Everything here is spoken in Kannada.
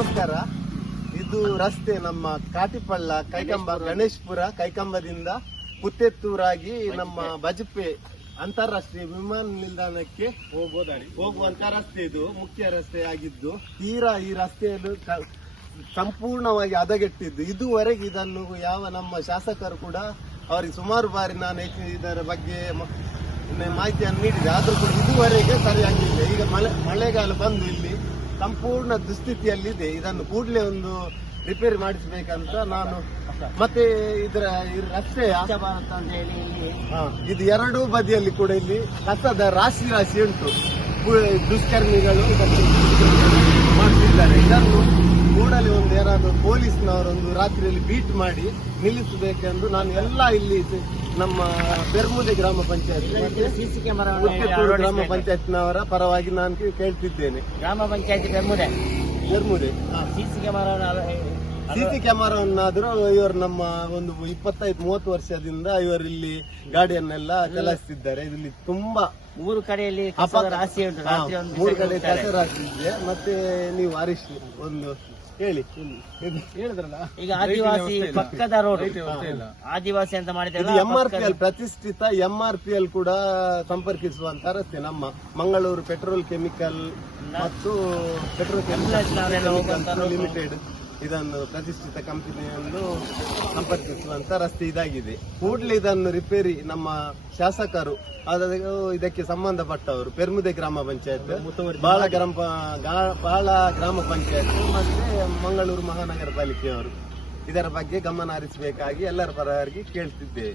ನಮಸ್ಕಾರ. ಇದು ರಸ್ತೆ ನಮ್ಮ ಕಾಟಿಪಳ್ಳ ಕೈಕಂಬ ಗಣೇಶ್ಪುರ ಕೈಕಂಬದಿಂದ ಪುತ್ತೆತ್ತೂರಾಗಿ ನಮ್ಮ ಬಜಪೆ ಅಂತಾರಾಷ್ಟ್ರೀಯ ವಿಮಾನ ನಿಲ್ದಾಣಕ್ಕೆ ಹೋಗುವಂತ ರಸ್ತೆ. ಇದು ಮುಖ್ಯ ರಸ್ತೆ ಆಗಿದ್ದು ತೀರಾ ಈ ರಸ್ತೆಯನ್ನು ಸಂಪೂರ್ಣವಾಗಿ ಹದಗೆಟ್ಟಿದ್ದು. ಇದುವರೆಗೆ ಇದನ್ನು ಯಾವ ನಮ್ಮ ಶಾಸಕರು ಕೂಡ ಅವರಿಗೆ ಸುಮಾರು ಬಾರಿ ನಾನು ಇದರ ಬಗ್ಗೆ ಮಾಹಿತಿಯನ್ನು ನೀಡಿದೆ, ಆದ್ರೂ ಕೂಡ ಇದುವರೆಗೆ ಸರಿಯಾಗಿಲ್ಲ. ಈಗ ಮಳೆಗಾಲ ಬಂದು ಇಲ್ಲಿ ಸಂಪೂರ್ಣ ದುಸ್ಥಿತಿಯಲ್ಲಿದೆ. ಇದನ್ನು ಕೂಡಲೇ ಒಂದು ರಿಪೇರಿ ಮಾಡಿಸಬೇಕಂತ ನಾನು ಮತ್ತೆ ಇದರ ರಸ್ತೆಯ ಇದು ಎರಡೂ ಬದಿಯಲ್ಲಿ ಕೂಡ ಇಲ್ಲಿ ಕಸದ ರಾಶಿ ಉಂಟು. ದುಷ್ಕರ್ಮಿಗಳು ಇದನ್ನು ಮಾಡ್ತಿದ್ದಾರೆ. ಇದನ್ನು ಕೂಡಲೇ ಒಂದು ಯಾರಾದ್ರೂ ಪೊಲೀಸ್ನವರೊಂದು ರಾತ್ರಿಯಲ್ಲಿ ಬೀಟ್ ಮಾಡಿ ನಿಲ್ಲಿಸಬೇಕೆಂದು ನಾನು ಎಲ್ಲ ಇಲ್ಲಿ ನಮ್ಮ ಪೆರ್ಮುದೆ ಗ್ರಾಮ ಪಂಚಾಯತ್ ಸಿಸಿ ಕ್ಯಾಮೆರಾ ಗ್ರಾಮ ಪಂಚಾಯತ್ನವರ ಪರವಾಗಿ ನಾನು ಕೇಳ್ತಿದ್ದೇನೆ. ಗ್ರಾಮ ಪಂಚಾಯತ್ ಪೆರ್ಮುದೆ ಸಿಸಿ ಕ್ಯಾಮರಾವನ್ನಾದ್ರೂ ಇವರು ನಮ್ಮ ಒಂದು 25-30 ವರ್ಷದಿಂದ ಇವರು ಇಲ್ಲಿ ಗಾಡಿಯನ್ನೆಲ್ಲ ಚಲಾಯಿಸುತ್ತಿದ್ದಾರೆ. ಇಲ್ಲಿ ತುಂಬಾ 3 ಕಡೆಯಲ್ಲಿ ರಾಶಿ ಉಂಟು. 3 ಕಡೆ ಕಸ ರಾಶಿ ಇದೆ. ಮತ್ತೆ ನೀವು ಹರೀಶ್ ಒಂದು ಹೇಳಿ ಹೇಳಿದ್ರಲ್ಲ, ಈಗ ಆದಿವಾಸಿ ಪಕ್ಕದ ರೋಡ್ ಆದಿವಾಸಿ ಅಂತ ಮಾಡಿದ್ರೆ MRPL ಪ್ರತಿಷ್ಠಿತ MRPL ಕೂಡ ಸಂಪರ್ಕಿಸುವಂತ ರಸ್ತೆ. ನಮ್ಮ ಮಂಗಳೂರು ಪೆಟ್ರೋಲ್ ಕೆಮಿಕಲ್ ಮತ್ತು ಪೆಟ್ರೋಲ್ ಕೆಮಿಕಲ್ ಲಿಮಿಟೆಡ್ ಇದನ್ನು ಪ್ರತಿಷ್ಠಿತ ಕಂಪನಿಯನ್ನು ಸಂಪರ್ಕಿಸುವಂತ ರಸ್ತೆ ಇದಾಗಿದೆ. ಕೂಡಲೇ ಇದನ್ನು ರಿಪೇರಿ ನಮ್ಮ ಶಾಸಕರು ಇದಕ್ಕೆ ಸಂಬಂಧಪಟ್ಟವರು ಪೆರ್ಮುದೆ ಗ್ರಾಮ ಪಂಚಾಯತ್, ಬಾಳ ಗ್ರಾಮ ಪಂಚಾಯತ್ ಮತ್ತೆ ಮಂಗಳೂರು ಮಹಾನಗರ ಪಾಲಿಕೆಯವರು ಇದರ ಬಗ್ಗೆ ಗಮನ ಹರಿಸಬೇಕಾಗಿ ಎಲ್ಲರ ಪರವಾಗಿ ಕೇಳ್ತಿದ್ದೇವೆ.